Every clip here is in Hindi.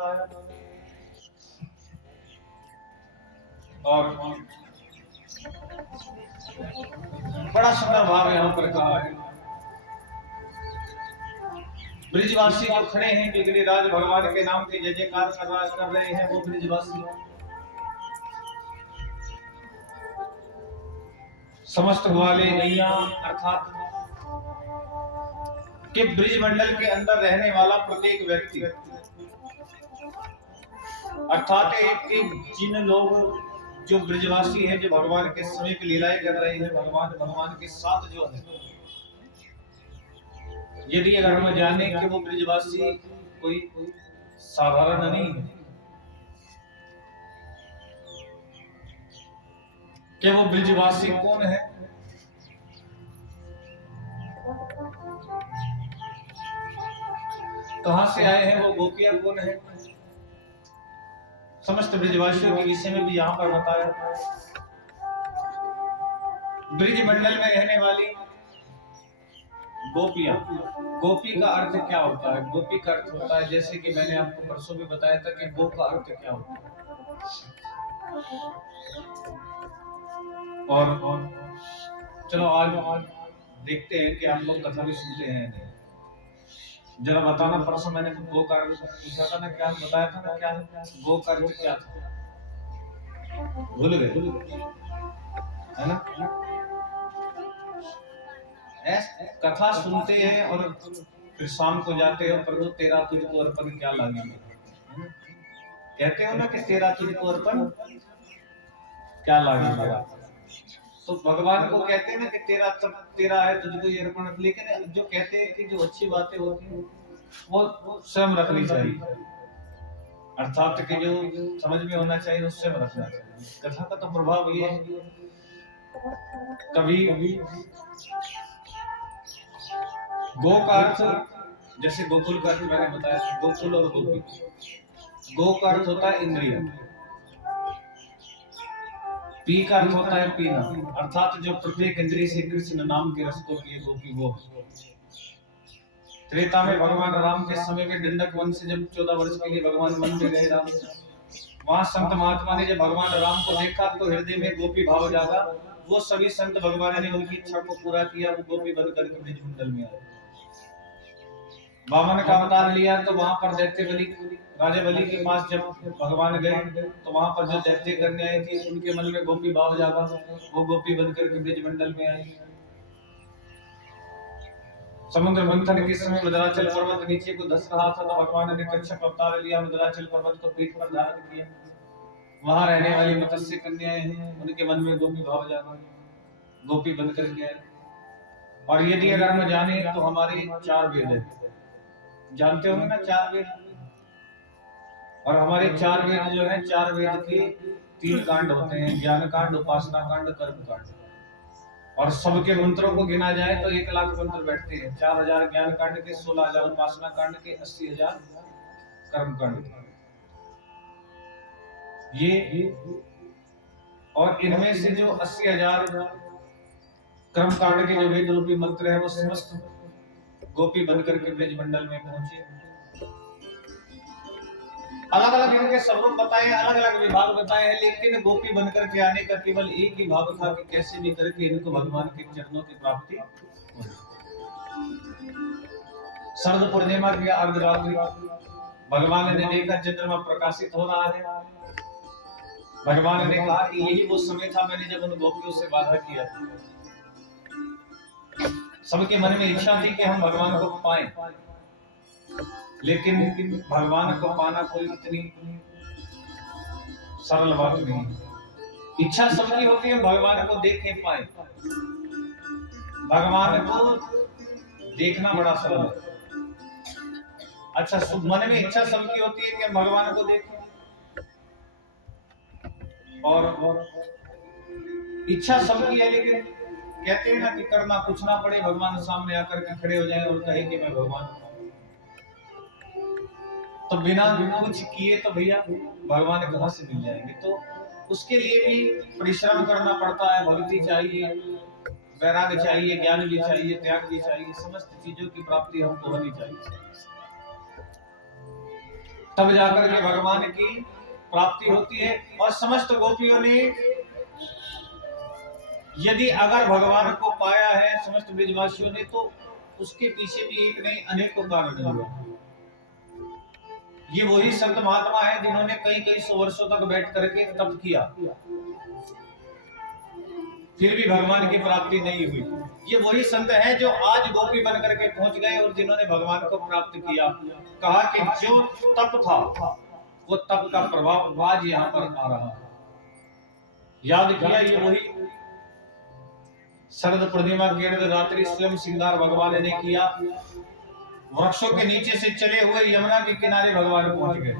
बताया। और बड़ा सुंदर भाव यहाँ पर कहा है। ब्रिजवासी जो खड़े हैं, जो गिरिराज भगवान के नाम के जय जयकार कर रहे हैं, वो ब्रिजवासी समस्त ग्वाले गैया अर्थात कि ब्रिज मंडल के अंदर रहने वाला प्रत्येक व्यक्ति, अर्थात एक जिन लोग जो ब्रिजवासी है, जो भगवान के समीप लीलाएं कर रहे हैं, भगवान के साथ जो है, यदि अगर हम जाने कि वो ब्रिजवासी कोई साधारण नहीं है, कि वो ब्रिजवासी कौन है, कहां से आए हैं, वो गोपियां कौन है, समस्त ब्रिजवासियों के विषय में भी यहाँ पर बताया। ब्रिज मंडल में रहने वाली गोपियां, गोपी का अर्थ क्या होता है? गोपी का अर्थ होता है, जैसे कि मैंने आपको परसों भी बताया था कि गो का अर्थ क्या होता है। और चलो आज देखते हैं कि आप लोग कथा भी सुनते हैं। जरा बताना, परसों मैंने गो का अर्थ पूछा था ना, क्या बताया था ना, क्या गो का अर्थ क्या था? भूल गए है ना? कथा सुनते हैं और फिर शाम को जाते हो, प्रभु तेरा तुझको अर्पण क्या लागे, कहते हो ना कि तेरा तुझको अर्पण क्या लागे लगा। तो भगवान को कहते हैं ना कि तेरा है, तुझको ये अर्पण। लेकिन जो कहते हैं कि जो अच्छी बातें होती हैं वो स्वयं रखनी चाहिए, अर्थात कि जो समझ में होना चाहिए वो स्वयं रखना चाहिए। कथा का तो प्रभाव ये है, कभी गो का अर्थ, जैसे गोकुल का अर्थ मैंने बताया, गोकुल और गोपी। गो का अर्थ होता है इंद्रिय, पी का अर्थ होता है पीना, अर्थात जो प्रत्येक इंद्रिय से कृष्ण नाम के रस को पिए गोपी वो। त्रेता में भगवान राम के समय में दंडक वन से जब 14 वर्ष के लिए भगवान वन में गए राम, वहां संत महात्मा ने जब भगवान राम को देखा तो हृदय में गोपी भाव जागा। वो सभी संत भगवान ने उनकी इच्छा को पूरा किया, वो गोपी बन करके ब्रजमंडल में आए। वामन का अवतार लिया तो वहां पर दैत्य बलि, राजा बलि के पास जब भगवान गए तो वहां पर जो दैत्य करने आए थे उनके मन में गोपी भाव जागा, वो गोपी बनकर के ब्रजमंडल में आई। समुद्र मंथन के समय मदराचल पर्वत नीचे को धस रहा था तो भगवान ने कच्छप अवतार लिया, मदराचल पर्वत को पीठ पर धारण किया। वहां रहने वाली मत्स्य कन्याएं हैं, उनके मन में गोपी भाव जागा, गोपी बनकर के आए। और यदि अगर हम जाने तो हमारे 4 वेद हैं, जानते होंगे ना 4 वेद। और हमारे 4 वेद जो है, 4 वेद के 3 कांड होते हैं, ज्ञान कांड, उपासना कांड, कर्म कांड। और सबके मंत्रों को गिना जाए तो 1 लाख मंत्र बैठते हैं। 4000 ज्ञान कांड के, 16000 उपासना कांड के, 80000 कर्म कांड के। ये और इनमें से जो 80000 कर्म कांड के जो वेद रूपी मंत्र है वो समस्त गोपी बनकर के ब्रजमंडल में पहुंचे। अलग अलग इनके स्वरूप बताए, अलग अलग विभाग बताए हैं, लेकिन गोपी बनकर के आने का केवल एक ही भाव था कि कैसे भी करके इनको भगवान के चरणों की प्राप्ति हो। शरद पूर्णिमा की अर्धरात्रि भगवान ने देखा चंद्रमा प्रकाशित हो रहा है। भगवान ने कहा कि यही वो समय था मैंने जब उन गोपियों से वादा किया था। सबके मन में इच्छा थी कि हम भगवान को पाएं, लेकिन भगवान को पाना कोई इतनी सरल बात नहीं। इच्छा सबकी होती है भगवान को देखें पाए, भगवान को देखना बड़ा सरल है। अच्छा, मन में इच्छा सबकी होती है कि हम भगवान को देखें, और इच्छा सबकी है, लेकिन कहते हैं ना कि करना कुछ ना पड़े, भगवान सामने आकर के खड़े हो जाए और कहे कि मैं भगवान हूं। तो बिना कुछ किए तो भैया भगवान कहां से मिल जाएंगे? तो उसके लिए भी परिश्रम करना पड़ता है, भक्ति चाहिए, वैराग्य चाहिए, ज्ञान भी चाहिए, त्याग भी चाहिए, समस्त चीजों की प्राप्ति हमको होनी चाहिए। तब जाकर के भगवान की प्राप्ति होती है। और समस्त गोपियों ने यदि अगर भगवान को पाया है समस्त ब्रजवासियों ने, तो उसके पीछे भी एक नहीं अनेकों कारण हुआ। ये वही संत महात्मा है जिन्होंने कई कई सौ वर्षों तक बैठ करके तप किया, फिर भी भगवान की प्राप्ति नहीं हुई। ये वही संत है जो आज गोपी बन करके पहुंच गए और जिन्होंने भगवान को प्राप्त किया। कहा कि जो तप था वो तप का प्रभाव आज यहाँ पर आ रहा है। याद किया, ये वही शरद पूर्णिमा की रात्रि स्वयं श्रृंगार भगवान ने किया। वृक्षों के नीचे से चले हुए यमुना के किनारे भगवान पहुंच गए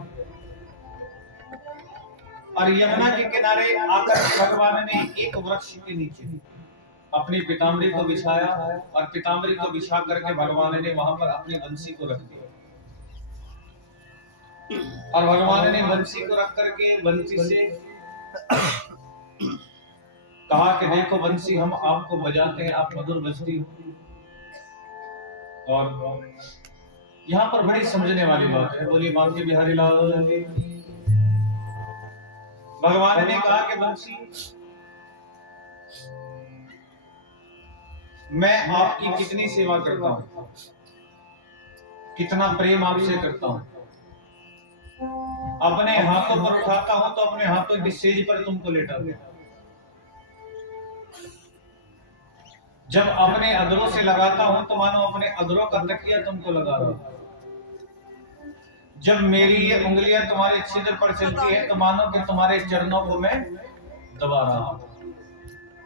और यमुना के किनारे आकर भगवान ने एक वृक्ष के नीचे अपनी पीताम्बरी को बिछाया और पीताम्बरी को बिछा करके भगवान ने वहां पर अपनी बंसी को रख दिया। और भगवान ने बंसी को रख करके बंसी से कहा कि देखो बंसी हम आपको बजाते हैं, आप मधुर बजती हो। और यहाँ पर बड़ी समझने वाली बात है। बोलिए बांके बिहारी लाल। भगवान ने कहा कि बंसी मैं आपकी कितनी सेवा करता हूं, कितना प्रेम आपसे करता हूं। अपने हाथों पर उठाता हूं तो अपने हाथों की सेज पर तुमको लेटा देता, जब अपने अधरों से लगाता हूं तो मानो अपने अधरों का तकिया तुमको लगा रहा हूं। जब मेरी ये उंगलियां तुम्हारे छिद्र पर चलती है तो मानो कि तुम्हारे चरणों को मैं दबा रहा हूं।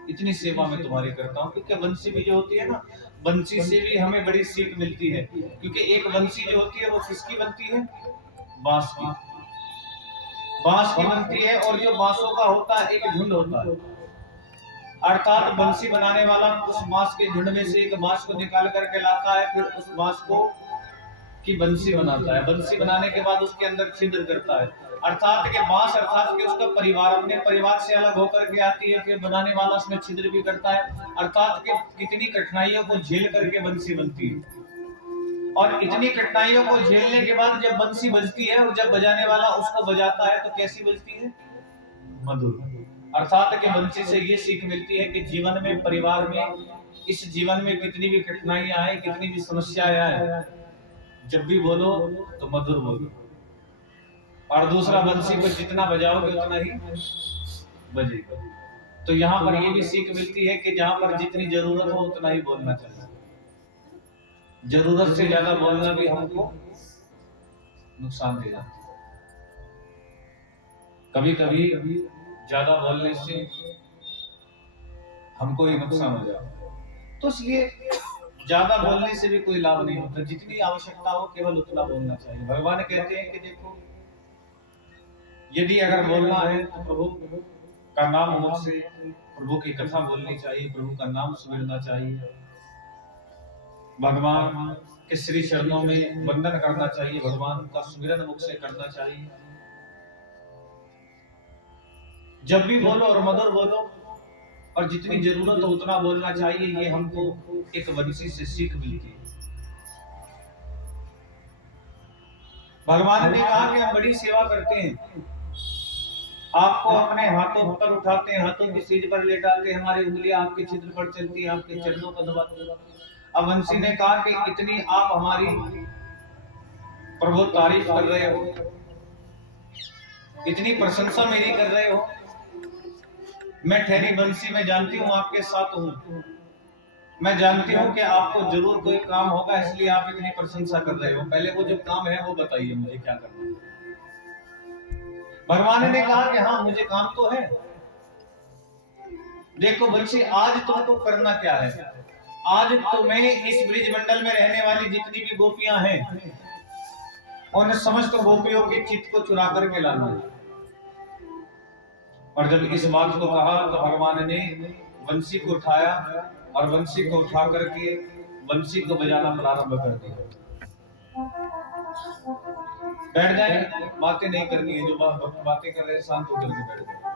इतनी सेवा मैं तुम्हारी करता हूं। क्योंकि बंसी भी जो होती है ना, बंसी से भी हमें बड़ी सीख मिलती है। क्योंकि एक बंसी जो होती है वो किसकी बनती है? बांस की। बांस की बनती है और जो बांसों का होता है एक झुंड होता है, अर्थात बंसी बनाने वाला उस बांस के झुंड में से एक बांस को निकाल करके लाता है, फिर उस बांस को की बंसी बनाता है। बंसी बनाने के बाद उसके अंदर छिद्र करता है, अर्थात के बांस अर्थात के उसका परिवार अपने परिवार से अलग होकर के आती है, फिर बनाने वाला उसमें छिद्र भी करता है। अर्थात के कितनी कठिनाइयों को झेल करके बंसी बनती है। और इतनी कठिनाइयों को झेलने के बाद जब बंसी बजती है और जब बजाने वाला उसको बजाता है तो कैसी बजती है? मधुर। अर्थात के बंसी से ये सीख मिलती है कि जीवन में, परिवार में, इस जीवन में कितनी भी कठिनाइयां आए, कितनी भी समस्याएं आए, जब भी बोलो तो मधुर बोलो। और दूसरा, बंसी को जितना बजाओगे उतना ही बजेगा। तो यहाँ पर ये भी सीख मिलती है कि जहां पर जितनी जरूरत हो उतना ही बोलना चाहिए। जरूरत से ज्यादा बोलना भी हमको नुकसान दे जाता है। कभी कभी ज्यादा बोलने से हमको ही नुकसान हो जाता है। तो इसलिए ज्यादा बोलने से भी कोई लाभ नहीं होता। जितनी आवश्यकता हो केवल उतना बोलना चाहिए। भगवान कहते हैं कि देखो, यदि अगर बोलना है तो प्रभु का नाम मुझसे, प्रभु की कथा बोलनी चाहिए, प्रभु का नाम सुमिरना चाहिए, भगवान के श्री चरणों में वंदन करना चाहिए, भगवान का सुमिरन मुख से करना चाहिए। जब भी बोलो और मधुर बोलो और जितनी जरूरत हो उतना बोलना चाहिए। ये हमको एक बंसी से सीख मिलती है। भगवान ने कहा कि हम बड़ी सेवा करते हैं, आपको अपने हाथों पर उठाते हैं, हाथों की सीध पर लेटाते हैं, हमारी उंगलियां आपके छिद्र पर चलती है, आपके चरणों को दबाते हैं। अब बंसी ने कहा कि इतनी आप हमारी प्रभु तारीफ कर रहे हो, इतनी प्रशंसा मेरी कर रहे हो, मैं ठहरी बंसी में जानती हूँ आपके साथ हूँ, मैं जानती हूँ कि आपको जरूर कोई काम होगा, इसलिए आप इतनी प्रशंसा कर रहे हो। पहले वो जो काम है वो बताइए मुझे क्या करना है। भगवान ने कहा कि हाँ मुझे काम तो है। देखो बंसी, आज तुमको करना क्या है? आज तुम्हें इस ब्रिज मंडल में रहने वाली जितनी भी गोपियां हैं उन समस्त गोपियों के चित्त को चुरा करके लाना है। और जब इस बात को कहा तो भगवान ने बंसी को उठाया और बंसी को उठा करके बंसी को बजाना प्रारंभ कर दिया। बैठ जाए, बातें नहीं करनी है, जो बातें कर रहे हैं शांत होकर के बैठ जाए,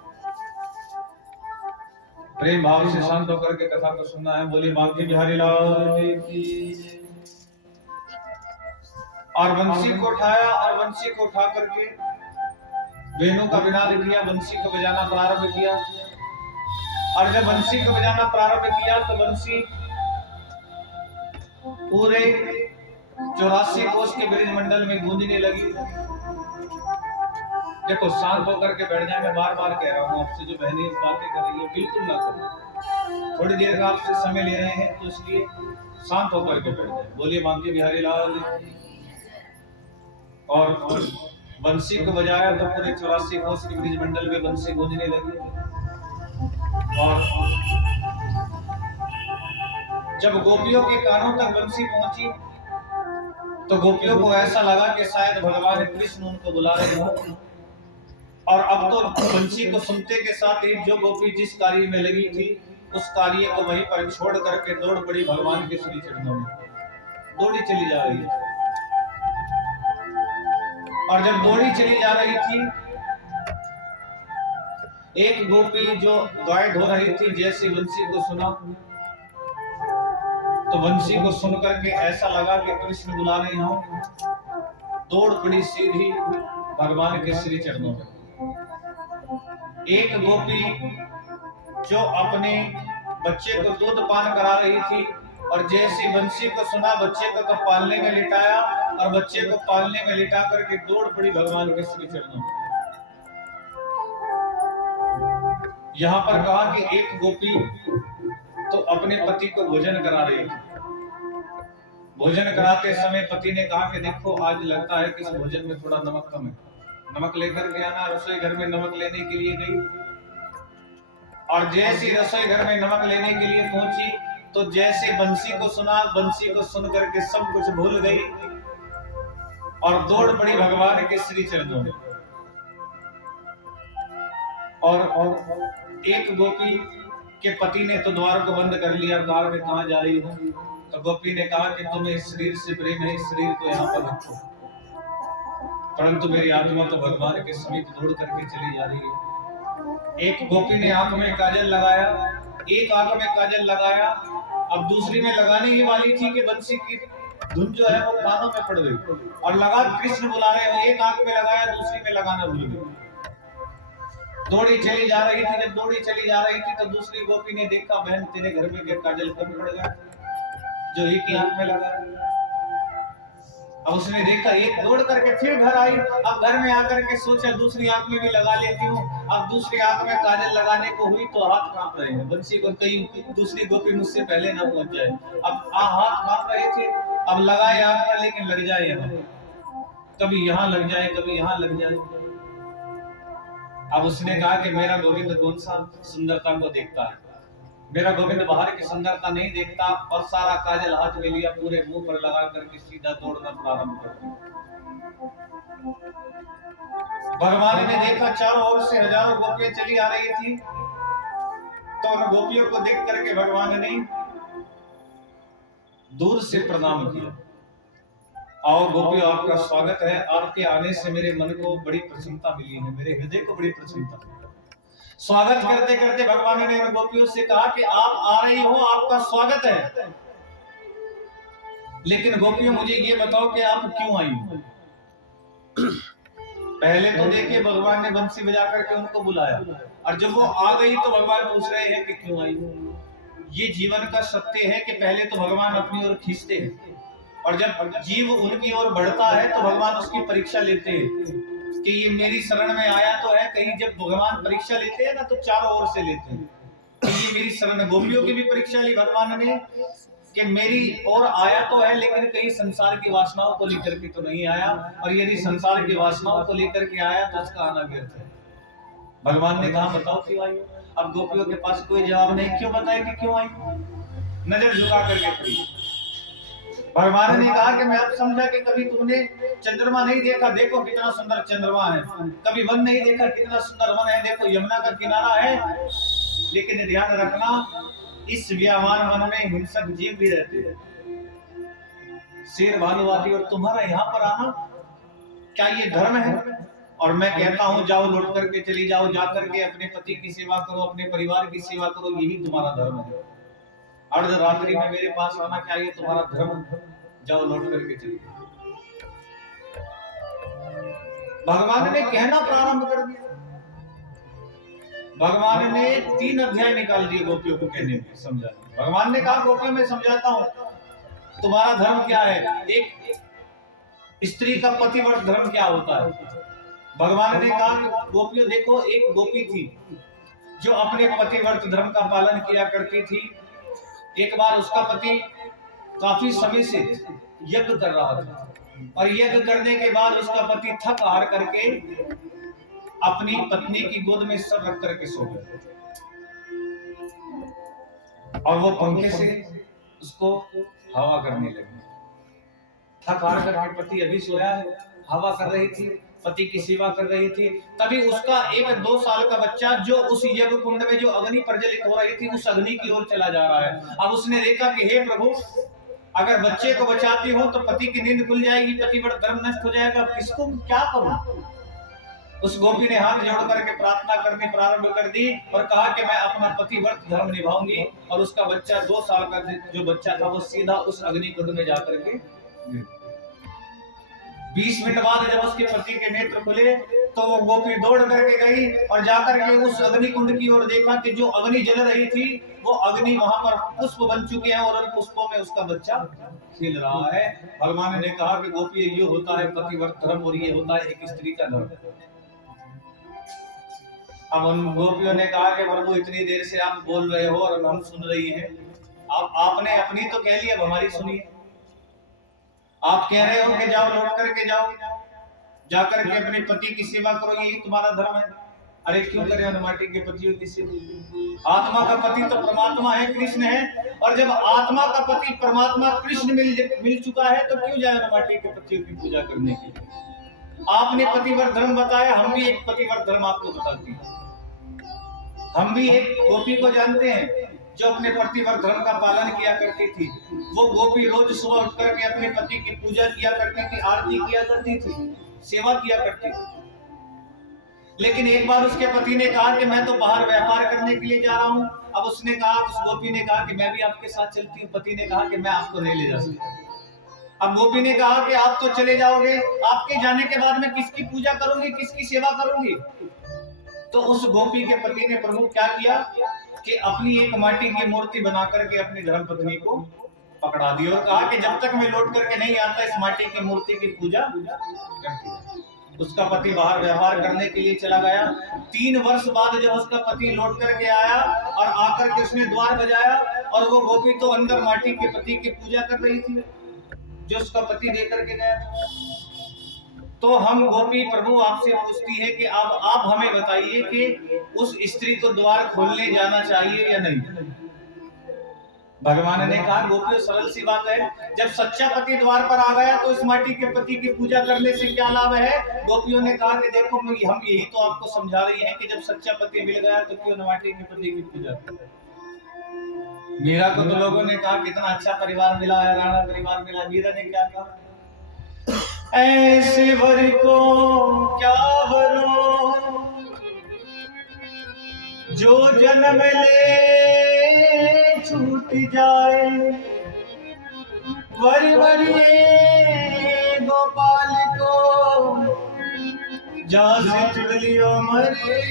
प्रेम भाव से शांत होकर के कथा को सुनना है। बोलिए बांके बिहारी लाल की। और वंशी को उठाया और वंशी को उठा करके वेणु का विनाद किया, वंशी को बजाना प्रारंभ किया। और जब वंशी को बजाना प्रारंभ किया तो वंशी पूरे 84 कोष के ब्रिज मंडल में गूंजने लगी। देखो शांत होकर के बैठ जाए, मैं बार बार कह रहा हूँ आपसे, जो बहनें इस बातें कर रही है बिल्कुल ना करो। थोड़ी देर का आपसे समय ले रहे हैं तो इसलिए शांत होकर के बैठ जाए। बोलिए बांके बिहारी लाल। और बंसी को बजाया तो पूरे 84 कोष के ब्रिज मंडल में बंसी गूंजने लगी। और जब गोपियों के कानों तक बंसी पहुंची तो गोपियों को ऐसा लगा कि शायद भगवान कृष्ण उनको बुला रहे हो। और अब तो बंसी को सुनते के साथ ही जो गोपी जिस कार्य में लगी थी उस कार्य को वहीं पर छोड़ करके दौड़ पड़ी भगवान के श्री चरणों में, दौड़ी चली जा रही थी। और जब दौड़ी चली जा रही थी, एक गोपी जो गाय धो रही थी जैसे बंसी को सुना तो बंसी को सुन करके ऐसा लगा कि कृष्ण बुला रहे हो, दौड़ पड़ी सीधी भगवान के श्री चरणों में। एक गोपी जो अपने बच्चे को दूध पान करा रही थी और जैसे बंसी को सुना बच्चे को तो पालने में लिटाया और बच्चे को पालने में लिटा करके दौड़ पड़ी भगवान के श्री चरणों में। यहाँ पर कहा कि एक गोपी तो अपने पति को भोजन करा रही थी। भोजन कराते समय पति ने कहा कि देखो आज लगता है कि इस भोजन में थोड़ा नमक कम है, नमक लेकर के आना। रसोई घर में नमक लेने के लिए गई और जैसे रसोई घर में नमक लेने के लिए पहुंची तो जैसे बंसी को सुना, बंसी को सुन करके सब कुछ भूल गई और दौड़ पड़ी भगवान के श्री चरणों में। और एक गोपी के पति ने तो द्वार को बंद कर लिया, कहा कि कहां जा रही हो? तो गोपी ने कहा कि तुम्हें इस शरीर से प्रेम है, इस शरीर को यहाँ पर रखो, परंतु मेरी आत्मा तो भगवान के समीप दौड़ करके चली जा रही है। एक गोपी ने आंख में काजल लगाया, एक आंख में काजल लगाया, अब दूसरी में लगाने ही वाली थी कि बंसी की धुन जो है वो कानों में पड़ गई और लगा कृष्ण बुला रहे हो। एक आंख में लगाया, दूसरी में लगाना भूल गई। दौड़ी चली जा रही थी। जब दौड़ी चली जा रही थी तो दूसरी गोपी ने देखा, बहन तेरे घर में क्या काजल कम पड़ गया जो एक ही आंख में लगा। अब उसने देखा, एक दौड़ करके फिर घर आई। अब घर में आकर के सोचा दूसरी आंख में भी लगा लेती हूँ। अब दूसरी आंख में काजल लगाने को हुई तो हाथ कांप रहे हैं, बंसी को कहीं दूसरी गोपी मुझसे पहले ना पहुंच जाए। अब हाथ कांप रहे थे, अब लगाए आंख पर लेकिन लग जाए यहाँ, कभी यहाँ लग जाए कभी यहाँ लग जाए। अब उसने कहा कि मेरा गोविंद कौन सा सुंदरता को देखता है, मेरा गोविंद बाहर की सुंदरता नहीं देखता। और सारा काजल हाथ में लिया, पूरे मुंह पर लगा करके सीधा दौड़ना प्रारंभ कर दिया। भगवान ने देखा चारों ओर से हजारों गोपियां चली आ रही थी तो उन गोपियों को देख करके भगवान ने दूर से प्रणाम किया। आओ गोपियों, आपका स्वागत है, आपके आने से मेरे मन को बड़ी प्रसन्नता मिली है, मेरे हृदय को बड़ी प्रसन्नता। स्वागत करते करते भगवान ने उन गोपियों से कहा कि आप आ रही हो, आपका स्वागत है, लेकिन गोपियों मुझे ये बताओ कि आप क्यों आई हो? पहले तो देखिए भगवान ने बंसी बजा करके उनको बुलाया और जब वो आ गई तो भगवान पूछ रहे हैं कि क्यों आई हो। ये जीवन का सत्य है कि पहले तो भगवान अपनी ओर खींचते हैं और जब जीव उनकी ओर बढ़ता है तो भगवान उसकी परीक्षा लेते हैं कि ये मेरी शरण में आया तो है। कहीं जब भगवान परीक्षा लेते हैं ना तो चारों ओर से लेते हैं कि ये मेरी शरण। गोपियों की भी परीक्षा ली भगवान ने कि मेरी ओर आया तो है लेकिन कहीं संसार की वासनाओं को लेकर के तो नहीं आया, और यदि संसार की वासनाओं को लेकर के आया तो उसका आना व्यर्थ है। भगवान ने कहा बताओ क्यों आई? अब गोपियों के पास कोई जवाब नहीं, क्यों बताए कि क्यों आई? नजर झुका करके खड़ी। भगवान ने कहा कि मैं अब समझा कि कभी तुमने चंद्रमा नहीं देखा, देखो कितना सुंदर चंद्रमा है। कभी वन नहीं देखा, कितना सुंदर वन है, देखो यमुना का किनारा है। लेकिन ध्यान रखना, इस व्यामान वन में हिंसक जीव भी रहते हैं, शेर भालू आदि, और तुम्हारा यहाँ पर आना क्या ये धर्म है? और मैं कहता हूँ जाओ, लौट करके चली जाओ, जा करके अपने पति की सेवा करो, अपने परिवार की सेवा करो, यही तुम्हारा धर्म है। अर्धरात्रि में मेरे पास आना क्या ये तुम्हारा धर्म? जाओ लौट करके चली जाओ। भगवान ने कहना प्रारंभ कर दिया। भगवान ने 3 अध्याय निकाल दिए गोपियों को कहने में, समझा। भगवान ने कहा गोपियों में समझाता हूं, तुम्हारा धर्म क्या है, एक स्त्री का पतिव्रत धर्म क्या होता है। भगवान ने कहा कि गोपियों देखो, एक गोपी थी जो अपने पतिव्रत धर्म का पालन किया करती थी। एक बार उसका पति काफी समय से यज्ञ कर रहा था और यज्ञ करने के बाद उसका पति थक हार करके अपनी पत्नी की गोद में सर रख करके सो गया और वो पंखे से उसको हवा करने लगी। थक हार करके पति अभी सोया है, हवा कर रही थी, पति की सेवा कर रही थी। तभी उसका 1-2 साल का बच्चा जो उस यज्ञ कुंड में जो अग्नि प्रज्वलित हो रही थी उस अग्नि की ओर चला जा रहा है। अब उसने देखा कि हे प्रभु, अगर बच्चे को बचाती हो तो पति की नींद खुल जाएगी, पतिव्रत धर्म नष्ट हो जाएगा, किसको क्या करूं। उस गोपी ने हाथ जोड़ करके प्रार्थना करनी प्रारंभ कर दी और कहा कि मैं अपना पतिव्रत धर्म निभाऊंगी। और उसका बच्चा 2 साल का जो बच्चा था वो सीधा उस अग्नि कुंड में जाकर के 20 मिनट बाद जब उसके पति के नेत्र खुले तो वो गोपी दौड़ करके गई और जाकर के उस अग्नि कुंड की ओर देखा कि जो अग्नि जल रही थी वो अग्नि वहां पर पुष्प बन चुके हैं और उन पुष्पों में उसका बच्चा खेल रहा है। भगवान ने कहा कि गोपी ये होता है पतिव्रत धर्म और ये होता है एक स्त्री का धर्म। अब उन गोपियों ने कहा कि प्रभु इतनी देर से आप बोल रहे हो और हम सुन रही हैं, आपने अपनी तो कह ली, अब हमारी सुनिए। आप कह रहे हो कि जाओ लौट करके जाओ, जाकर के अपने पति की सेवा करो, यही तुम्हारा धर्म है। अरे क्यों करें माटी के पतियों की सेवा? आत्मा का पति तो परमात्मा है, कृष्ण है। और जब आत्मा का पति परमात्मा कृष्ण मिल चुका है तो क्यों जाए माटी के पतियों की पूजा करने के लिए? आपने पतिव्रत धर्म बताया, हम भी एक पतिव्रत धर्म आपको बताते हैं। हम भी एक गोपी को जानते हैं जो अपने पतिव्रत धर्म का पालन किया करती थी। वो गोपी रोज सुबह उठ करके अपने पति की पूजा किया करती थी, आरती किया करती थी, सेवा किया करती थी। लेकिन एक बार उसके पति ने कहा कि मैं तो बाहर व्यापार करने के लिए जा रहा हूं। अब उसने कहा, उस गोपी ने कहा कि मैं भी आपके साथ चलती हूँ। पति ने कहा कि मैं आपको नहीं ले जा सकता। अब गोपी ने कहा कि आप तो चले जाओगे, आपके जाने के बाद मैं किसकी पूजा करूंगी, किसकी सेवा करूंगी? तो उस गोपी के पति ने प्रभु क्या किया कि अपनी एक माटी की मूर्ति बना करके अपनी धर्मपत्नी को पकड़ा दी और कहा कि जब तक मैं लौट करके नहीं आता इस माटी की मूर्ति की पूजा करती। उसका पति बाहर व्यवहार करने के लिए चला गया। 3 वर्ष बाद जब उसका पति लौट करके आया और आकर के उसने द्वार बजाया और वो गोपी तो अंदर माटी के पति की पूजा कर रही थी जो उसका पति देकर के गया। तो हम गोपी प्रभु आपसे पूछती है कि अब आप हमें बताइए कि उस स्त्री को द्वार खोलने जाना चाहिए या नहीं? भगवान ने कहा गोपियों सरल सी बात है, जब सच्चा पति द्वार पर आ गया तो इस माटी के पति की पूजा करने से क्या लाभ है? गोपियों ने कहा कि देखो हम यही तो आपको समझा रही हैं कि जब सच्चा पति मिल गया तो क्यों माटी के पति की पूजा करें। मीरा को तो लोगों ने कहा कितना अच्छा परिवार मिला है, राणा परिवार मिला। मीरा ने क्या कहा, ऐसे वर को क्या वरो जो जन्म ले छूट जाए, वर वरिए गोपाल को जहाँ से चुगलियों मरे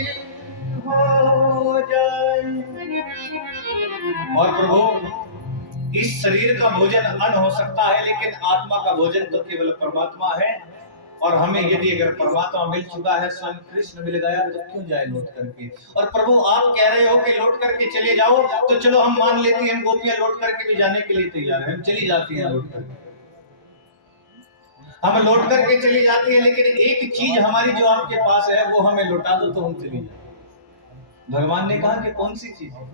हो जाए। और प्रभु इस शरीर का भोजन अन्न हो सकता है लेकिन आत्मा का भोजन तो केवल परमात्मा है। और हमें यदि अगर परमात्मा मिल चुका है, स्वयं कृष्ण मिल गया, तो क्यों जाए लौट करके? और प्रभु आप कह रहे हो कि लौट करके चले जाओ, तो चलो हम मान लेते हैं, गोपियां लौट करके भी जाने के लिए तैयार है, हम चली जाती हैं लौट करके, हम लौट करके चली जाती है। लेकिन एक चीज हमारी जो आपके पास है वो हमें लौटा दो तो हम चली जाए। भगवान ने कहा कि कौन सी चीज है?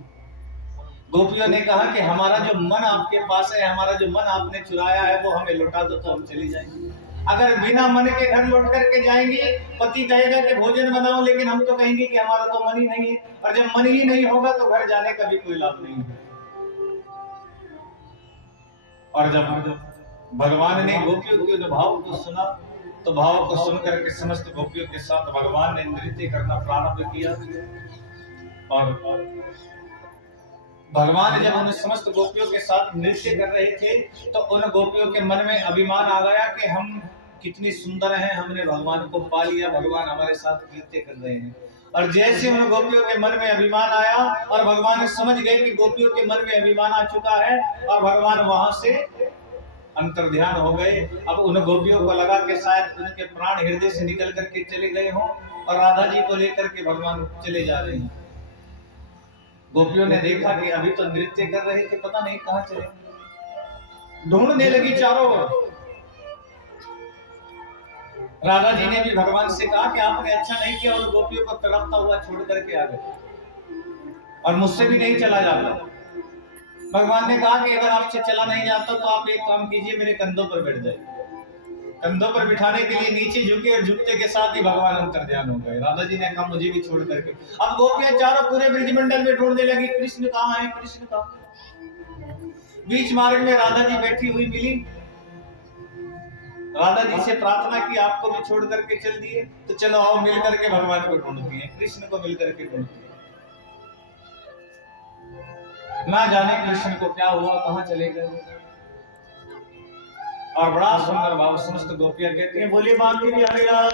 गोपियों ने कहा कि हमारा जो मन आपके पास है, हमारा जो मन आपने चुराया है वो हमें लौटा दो तो हम चली जाएंगे। अगर बिना मन के घर लौट करके जाएंगे, पति कहेगा कि भोजन बनाओ, लेकिन हम तो कहेंगे कि हमारा तो मन ही नहीं है। और जब मन ही नहीं होगा तो घर जाने का भी कोई लाभ नहीं है। और जब भगवान ने गोपियों के भाव को सुना तो भाव को सुनकर के समस्त गोपियों के साथ भगवान ने नृत्य करना प्रारंभ किया। और भगवान जब उन समस्त गोपियों के साथ नृत्य कर रहे थे तो उन गोपियों के मन में अभिमान आ गया कि हम कितनी सुंदर है, हमने भगवान को पा लिया, भगवान हमारे साथ नृत्य कर रहे हैं। और जैसे उन गोपियों के मन में अभिमान आया और भगवान समझ गए कि गोपियों के मन में अभिमान आ चुका है, और भगवान वहां से अंतर्ध्यान हो गए। अब उन गोपियों को लगा कि शायद उनके प्राण हृदय से निकल करके चले गए हों और राधा जी को लेकर के भगवान चले जा रहे हैं। गोपियों ने देखा कि अभी तो नृत्य कर रहे थे, पता नहीं कहां चले, ढूंढने लगी चारों ओर। राधा जी ने भी भगवान से कहा कि आपने अच्छा नहीं किया, उन गोपियों को तड़पता हुआ छोड़ करके आ गए और मुझसे भी नहीं चला जाता। भगवान ने कहा कि अगर आपसे चला नहीं जाता तो आप एक काम कीजिए, मेरे कंधों पर बैठ जाइए। कंधों पर बिठाने के लिए नीचे झुके और झुकते के साथ ही भगवान अंतर्ध्यान हो गए। राधा जी ने कहा मुझे भी छोड़ करके। अब गोपियां चारों पूरे ब्रजमंडल में ढूंढने लगी, कृष्ण कहाँ है, कृष्ण कहाँ। बीच मार्ग में राधा जी बैठी हुई मिली। राधा जी से प्रार्थना की, आपको भी छोड़ करके चल दिए, तो चलो आओ मिल करके भगवान को ढूंढती है, कृष्ण को मिल करके ढूंढती है। ना जाने कृष्ण को क्या हुआ, कहां चले गए। और बड़ा सुंदर भाव समस्त गोपियां कहती हैं, बोले बांके बिहारी लाल